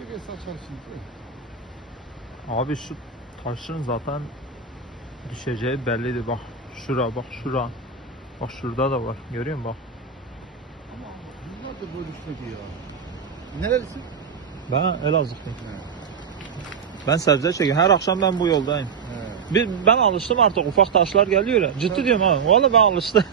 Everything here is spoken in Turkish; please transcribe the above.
Yapacak esas şimdi. Abi şu taşın zaten düşeceği bellidir. Bak şura, bak şura. Bak şurada da var. Görüyor musun bak. Ama yıllardır böyle düşmedi ya. Nerelisin? Ben Elazığlıyım. Ben sebze çekiyorum. Her akşam ben bu yoldayım. Ben alıştım artık, ufak taşlar geliyor ya. Ciddi diyorum ha. Valla ben alıştım.